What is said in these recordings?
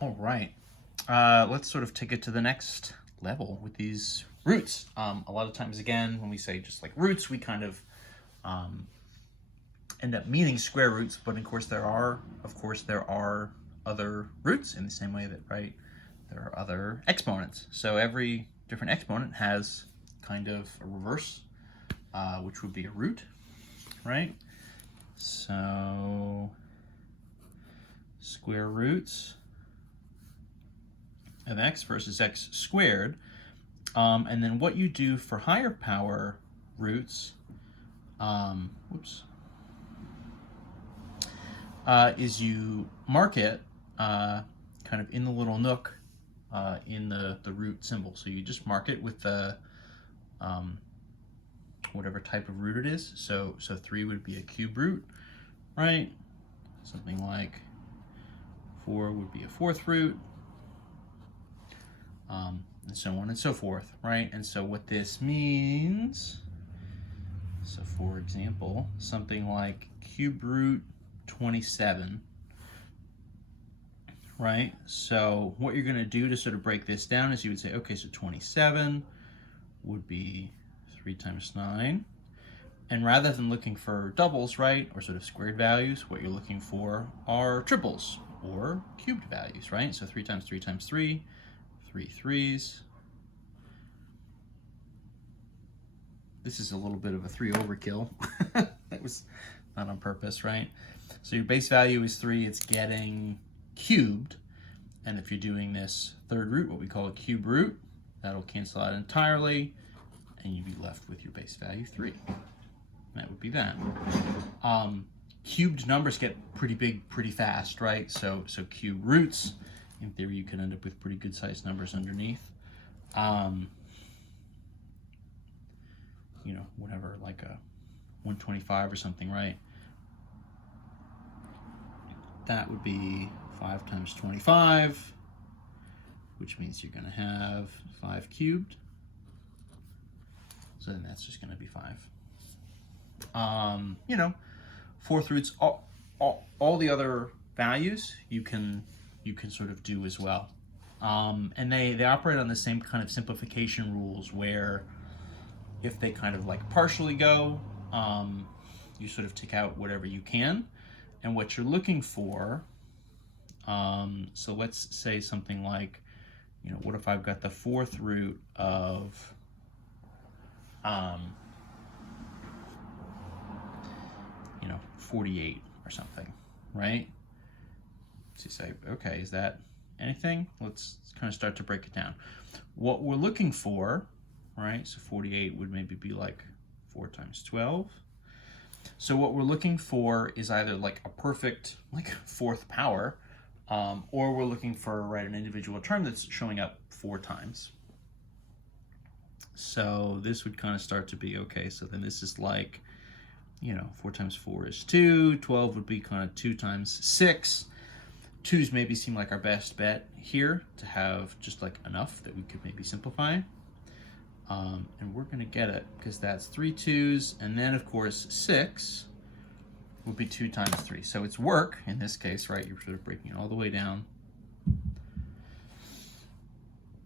All right, let's sort of take it to the next level with these roots. A lot of times, again, when we say just like roots, we kind of end up meaning square roots, but of course there are other roots in the same way that, right, there are other exponents. So every different exponent has kind of a reverse, which would be a root, right? So square roots of x versus x squared. And then what you do for higher power roots, is you mark it kind of in the little nook in the root symbol. So you just mark it with the whatever type of root it is. So 3 would be a cube root, right? Something like 4 would be a fourth root, and so on and so forth, right? And so what this means, so for example, something like cube root 27, right? So what you're going to do to sort of break this down is you would say, okay, so 27 would be 3 times 9. And rather than looking for doubles, right, or sort of squared values, what you're looking for are triples or cubed values, right? So 3 times 3 times 3, 3 3s. This is a little bit of a 3 overkill. That was not on purpose, right? So your base value is 3, it's getting cubed. And if you're doing this third root, what we call a cube root, that'll cancel out entirely, and you'd be left with your base value 3. That would be that. Cubed numbers get pretty big pretty fast, right? So cube roots, in theory, you can end up with pretty good sized numbers underneath. You know, whatever, like a 125 or something, right? That would be 5 times 25, which means you're going to have 5 cubed. So then that's just going to be 5. You know, fourth roots, all the other values you can sort of do as well. And they operate on the same kind of simplification rules where if they kind of like partially go, you sort of take out whatever you can. And what you're looking for, so let's say something like, you know, what if I've got the fourth root of, you know, 48 or something, right? So you say, okay, is that anything? Let's kind of start to break it down. What we're looking for, right? So 48 would maybe be like 4 times 12. So what we're looking for is either like a perfect like fourth power, or we're looking for, right, an individual term that's showing up 4 times. So this would kind of start to be, okay, so then this is like, you know, 4 times 4 is 2, 12 would be kind of 2 times 6. 2s maybe seem like our best bet here to have just like enough that we could maybe simplify. And we're going to get it because that's 3 2s, and then of course 6 would be 2 times 3. So it's work in this case, right? You're sort of breaking it all the way down.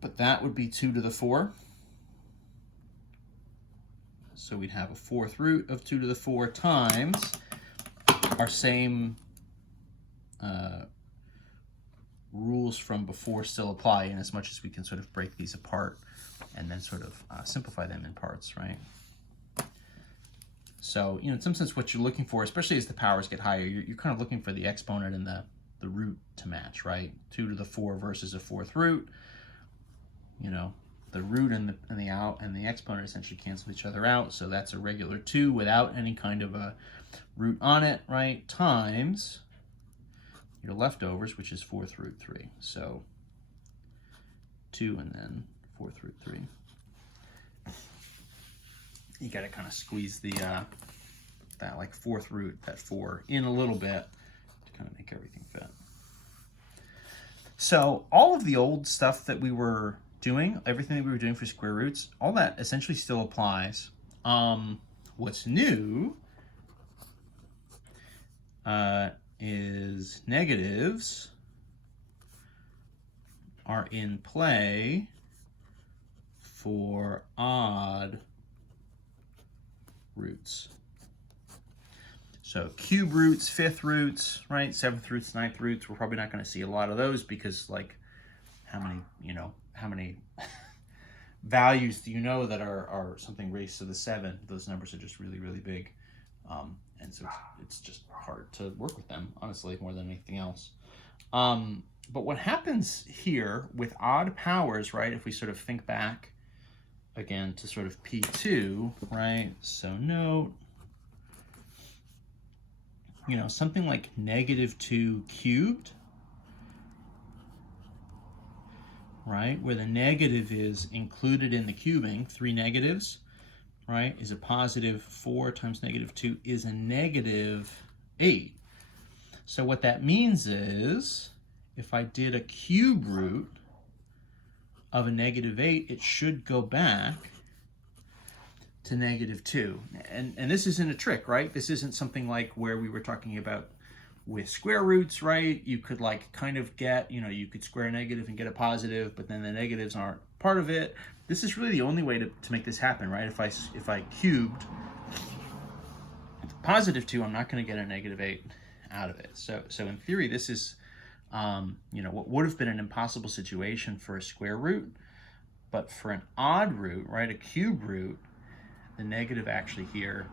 But that would be 2 to the 4. So we'd have a fourth root of 2 to the 4 times our same rules from before still apply, in as much as we can sort of break these apart and then sort of simplify them in parts, right? So, you know, in some sense, what you're looking for, especially as the powers get higher, you're kind of looking for the exponent and the root to match, right? 2 to the 4 versus a fourth root. You know, the root and the exponent essentially cancel each other out, so that's a regular 2 without any kind of a root on it, right? Times your leftovers, which is fourth root 3. So 2 and then fourth root 3. You got to kind of squeeze the that like fourth root, that 4, in a little bit to kind of make everything fit. So all of the old stuff that we were doing, everything that we were doing for square roots, all that essentially still applies. What's new is negatives are in play for odd roots. So cube roots, fifth roots, right? Seventh roots, ninth roots. We're probably not going to see a lot of those because, like, how many values do you know that are something raised to the 7? Those numbers are just really, really big. And so it's just hard to work with them, honestly, more than anything else. But what happens here with odd powers, right, if we sort of think back again to sort of P2, right, so note, something like -2 cubed, right, where the negative is included in the cubing, 3 negatives, right, is a positive 4 times -2 is a -8. So what that means is, if I did a cube root of a -8, it should go back to -2. And this isn't a trick, right? This isn't something like where we were talking about with square roots, right? You could like kind of get, you could square a negative and get a positive, but then the negatives aren't part of it. This is really the only way to make this happen, right? If I cubed +2, I'm not going to get a -8 out of it. So in theory, this is what would have been an impossible situation for a square root, but for an odd root, right, a cube root, the negative actually here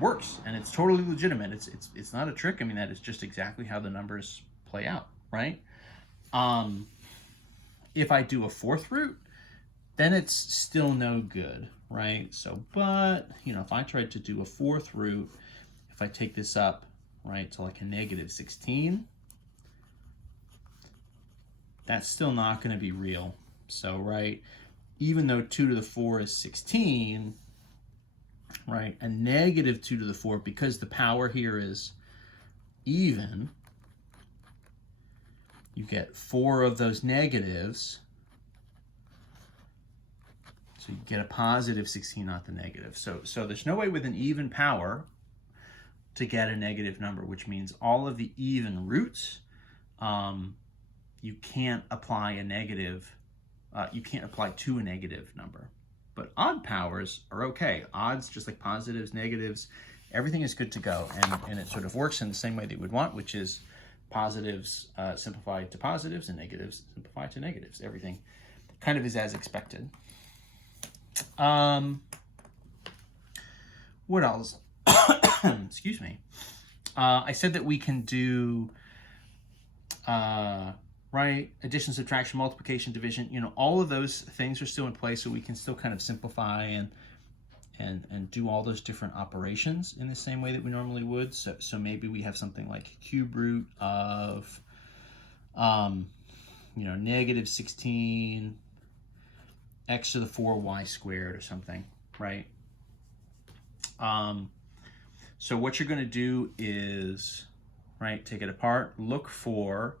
works, and it's totally legitimate. It's not a trick. I mean, that is just exactly how the numbers play out, right? If I do a fourth root, then it's still no good, right? So, but, if I tried to do a fourth root, if I take this up, right, to like a -16, that's still not going to be real. So, right, even though 2 to the 4 is 16, right, a -2 to the 4, because the power here is even, you get 4 of those negatives, so you get a +16, not the negative. So there's no way with an even power to get a negative number, which means all of the even roots, you can't apply a negative, you can't apply to a negative number. But odd powers are okay. Odds, just like positives, negatives, everything is good to go. And it sort of works in the same way that you would want, which is positives simplified to positives and negatives simplified to negatives. Everything kind of is as expected. What else? Excuse me. I said that we can do right, addition, subtraction, multiplication, division, all of those things are still in place, so we can still kind of simplify and do all those different operations in the same way that we normally would. So maybe we have something like cube root of -16 x to the 4 y squared or something, right? So what you're going to do is, right, take it apart, look for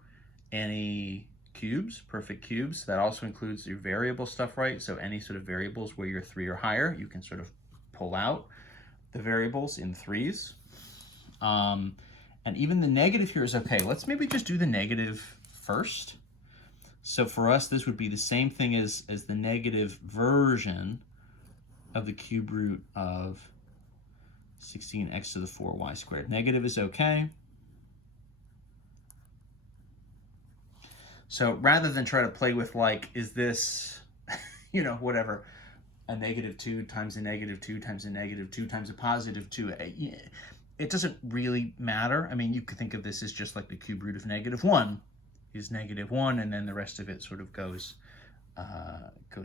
any cubes, perfect cubes. That also includes your variable stuff, right? So any sort of variables where you're 3 or higher, you can sort of pull out the variables in 3s. And even the negative here is okay. Let's maybe just do the negative first. So for us, this would be the same thing as the negative version of the cube root of 16x to the 4y squared. Negative is okay. So rather than try to play with like, is this, whatever, a -2 times a -2 times a -2 times a +2, it doesn't really matter. I mean, you could think of this as just like the cube root of -1 is -1, and then the rest of it sort of goes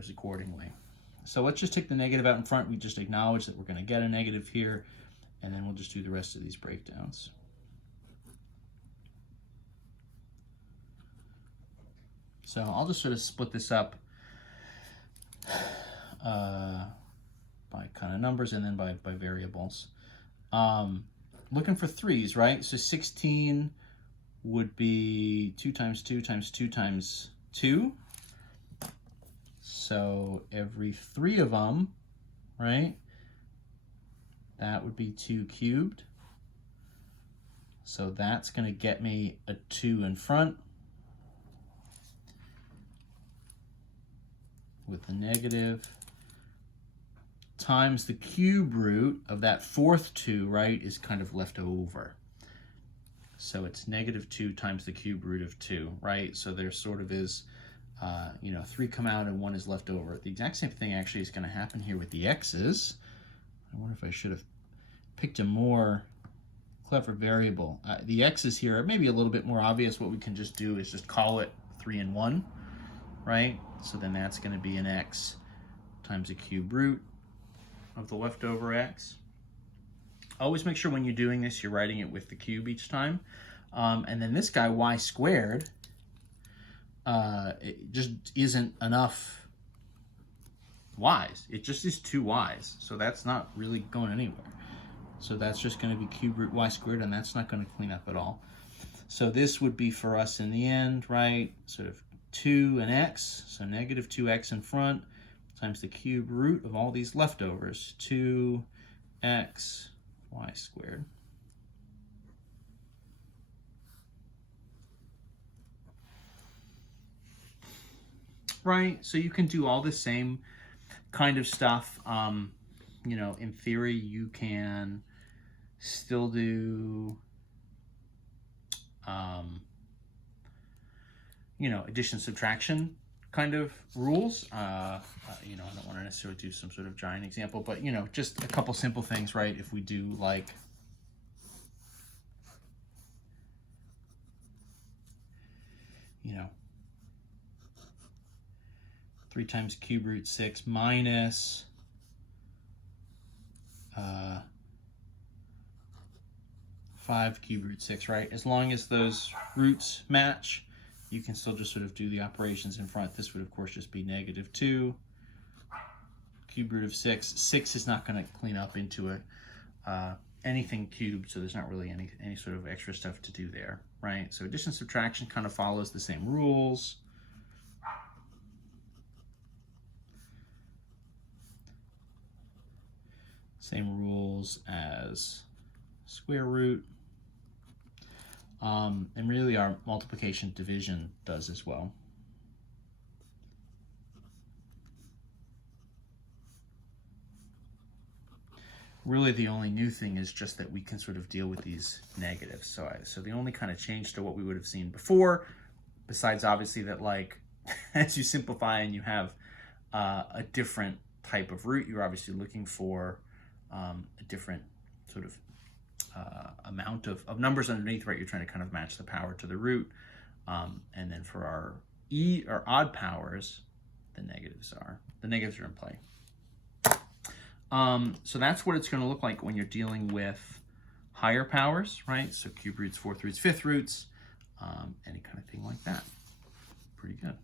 accordingly. So let's just take the negative out in front. We just acknowledge that we're going to get a negative here, and then we'll just do the rest of these breakdowns. So I'll just sort of split this up by kind of numbers and then by variables. Looking for 3s, right? So 16 would be 2 times 2 times 2 times 2. So every 3 of them, right? That would be 2 cubed. So that's going to get me a 2 in front. with the negative times the cube root of that fourth 2, right, is kind of left over. So it's -2 times the cube root of 2, right? So there sort of is, 3 come out and 1 is left over. The exact same thing actually is going to happen here with the x's. I wonder if I should have picked a more clever variable. The x's here are maybe a little bit more obvious. What we can just do is just call it 3 and 1, right? So then that's going to be an x times the cube root of the leftover x. Always make sure when you're doing this, you're writing it with the cube each time. And then this guy, y squared, it just isn't enough y's. It just is 2 y's. So that's not really going anywhere. So that's just going to be cube root y squared, and that's not going to clean up at all. So this would be for us in the end, right, sort of 2 and x, so -2x in front, times the cube root of all these leftovers, 2x y squared. Right, so you can do all the same kind of stuff. In theory, you can still do, addition, subtraction kind of rules. I don't want to necessarily do some sort of giant example, but, just a couple simple things, right? If we do like, 3 times cube root 6 minus 5 cube root 6, right? As long as those roots match, you can still just sort of do the operations in front. This would, of course, just be -2 cube root of 6. 6 is not going to clean up into anything cubed, so there's not really any sort of extra stuff to do there, right? So addition, subtraction kind of follows the same rules. Same rules as square root. And really our multiplication division does as well. Really the only new thing is just that we can sort of deal with these negatives. So the only kind of change to what we would have seen before, besides obviously that, like, as you simplify and you have a different type of root, you're obviously looking for a different sort of amount of numbers underneath, right? You're trying to kind of match the power to the root. And then for our odd powers, the negatives are in play. So that's what it's going to look like when you're dealing with higher powers, right? So cube roots, fourth roots, fifth roots, any kind of thing like that. Pretty good.